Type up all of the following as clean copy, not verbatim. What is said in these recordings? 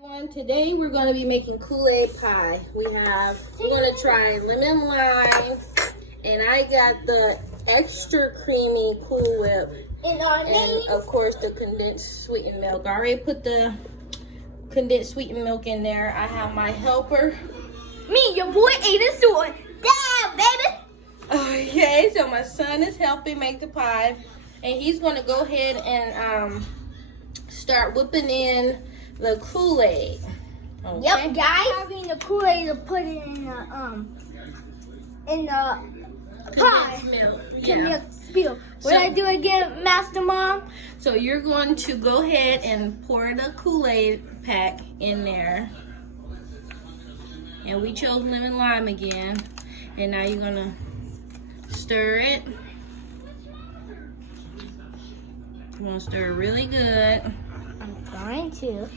Today we're going to be making Kool-Aid pie. We're going to try lemon lime, and I got the extra creamy Cool Whip, and of course the condensed sweetened milk. I already put the condensed sweetened milk in there. I have my helper. Me, your boy Aiden Stewart. Damn, baby. Okay, so my son is helping make the pie, and he's going to go ahead and start whipping in the Kool-Aid. Okay. Yep, guys. Having the Kool-Aid to put it in the pie. Milk. Milk spill. What I do again, Master Mom? So you're going to go ahead and pour the Kool-Aid pack in there. And we chose lemon lime again. And now you're gonna stir it. You want to stir really good. I'm trying to.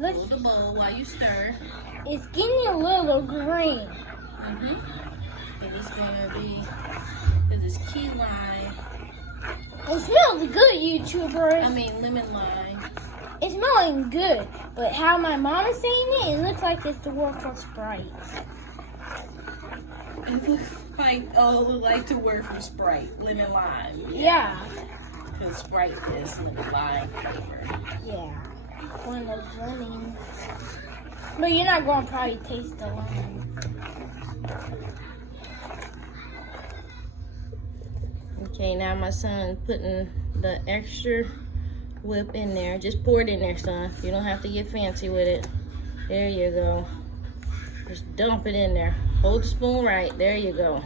Hold the bowl while you stir. It's getting a little green. And it's gonna be, because it's key lime. It smells good, YouTubers. I mean lemon lime. It's smelling good, but how my mom is saying it looks like it's the work for Sprite. It looks like to work for Sprite, lemon lime. Yeah. Because Sprite is lemon lime flavor. Yeah. One of those lemons. But you're not going to probably taste the lemon. Okay, now my son putting the extra whip in there. Just pour it in there, son. You don't have to get fancy with it. There you go. Just dump it in there. Hold the spoon right. There you go.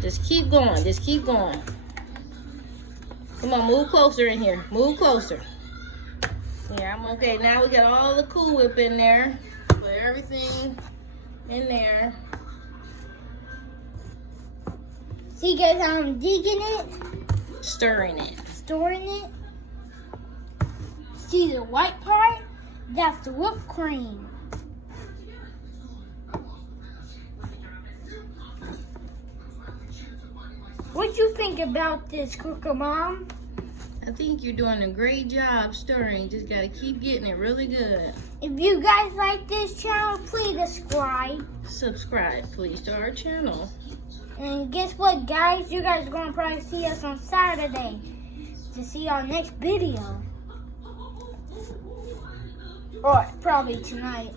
Just keep going. Just keep going. Come on, move closer in here. Move closer. Yeah, I'm okay. Now we got all the Cool Whip in there. Put everything in there. See guys how I'm digging it? Stirring it. Stirring it. See the white part? That's the whipped cream. What you think about this, Cooker Mom? I think you're doing a great job stirring. Just gotta keep getting it really good. If you guys like this channel, please subscribe. Subscribe, please, to our channel. And guess what, guys? You guys are going to probably see us on Saturday to see our next video. Or probably tonight.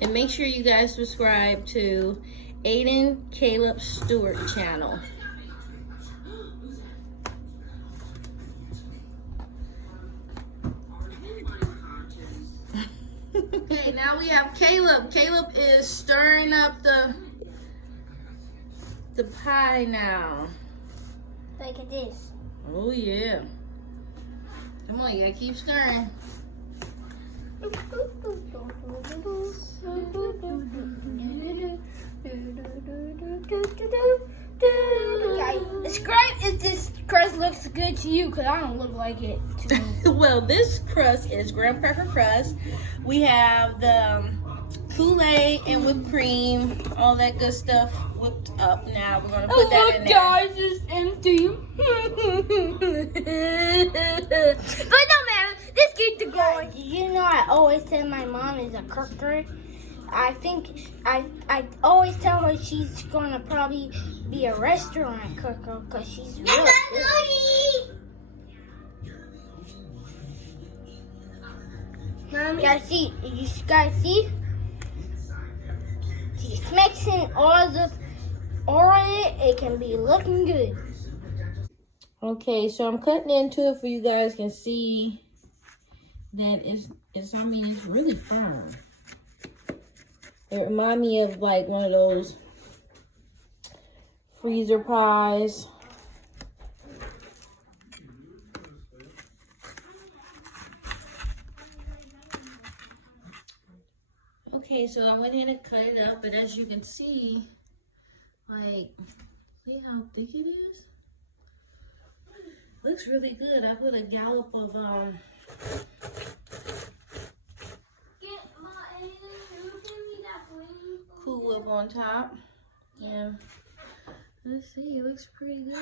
And make sure you guys subscribe to Aiden Caleb Stewart channel. Okay, now we have Caleb. Caleb is stirring up the pie now. Look at this. Oh yeah. Come on, you gotta keep stirring. Guys, describe if this crust looks good to you, because I don't look like it to me. Well, this crust is graham cracker crust. We have the Kool-Aid and whipped cream, all that good stuff whipped up. Now we're gonna put that in there. Guys, it's empty. But no matter, let's get to going. You know, I always say my mom is a cooker. I think I always tell her she's gonna probably be a restaurant cooker because she's really good. You guys see? She's mixing all of it. It can be looking good. Okay, so I'm cutting into it for you guys can see that it's really firm. It reminds me of like one of those freezer pies. Okay, so I went in and cut it up, but as you can see, like, see how thick it is? Looks really good. I put a gallop of Cool Whip on top. And let's see, it looks pretty good.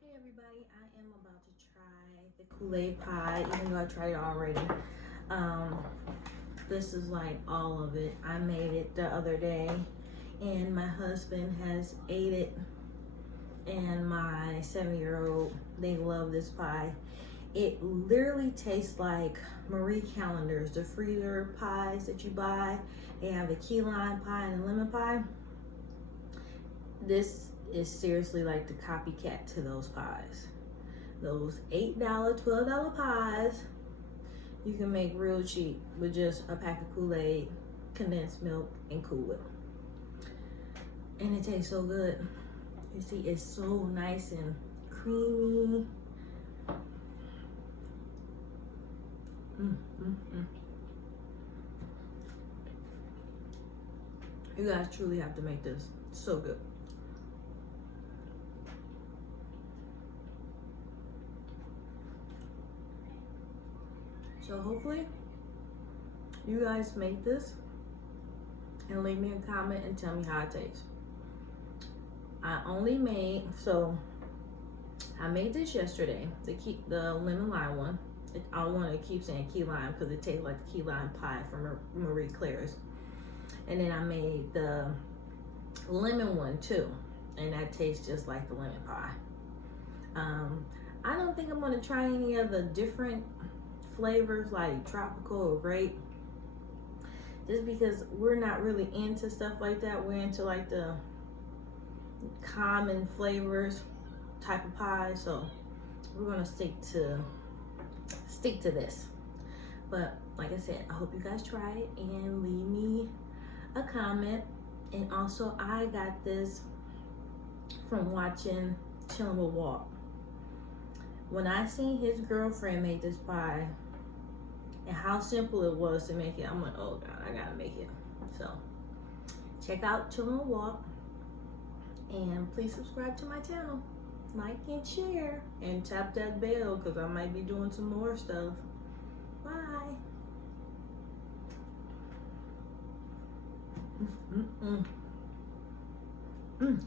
Hey everybody, I am about to try the Kool-Aid pie, even though I tried it already. This is like all of it. I made it the other day and my husband has ate it, and my 7-year-old, they love this pie. It literally tastes like Marie Callender's, the freezer pies that you buy. They have the key lime pie and the lemon pie. This is seriously like the copycat to those pies. Those $8, $12 pies, you can make real cheap with just a pack of Kool-Aid, condensed milk, and Cool Whip. And it tastes so good. You see, it's so nice and creamy. You guys truly have to make this. So good. So hopefully you guys make this and leave me a comment and tell me how it tastes. I only made, so I made this yesterday, the lemon lime one. I want to keep saying key lime because it tastes like the key lime pie from Marie Claire's. And then I made the lemon one too, and that tastes just like the lemon pie. I don't think I'm going to try any of the different flavors like tropical or grape, just because we're not really into stuff like that. We're into like the common flavors type of pie, so we're gonna stick to this. But like I said, I hope you guys try it and leave me a comment. And also, I got this from watching Chillin with Walt. When I seen his girlfriend make this pie and how simple it was to make it, I'm like, oh God, I gotta make it. So check out Chillin with Walt, and please subscribe to my channel, like and share, and tap that bell because I might be doing some more stuff. Bye. Mm.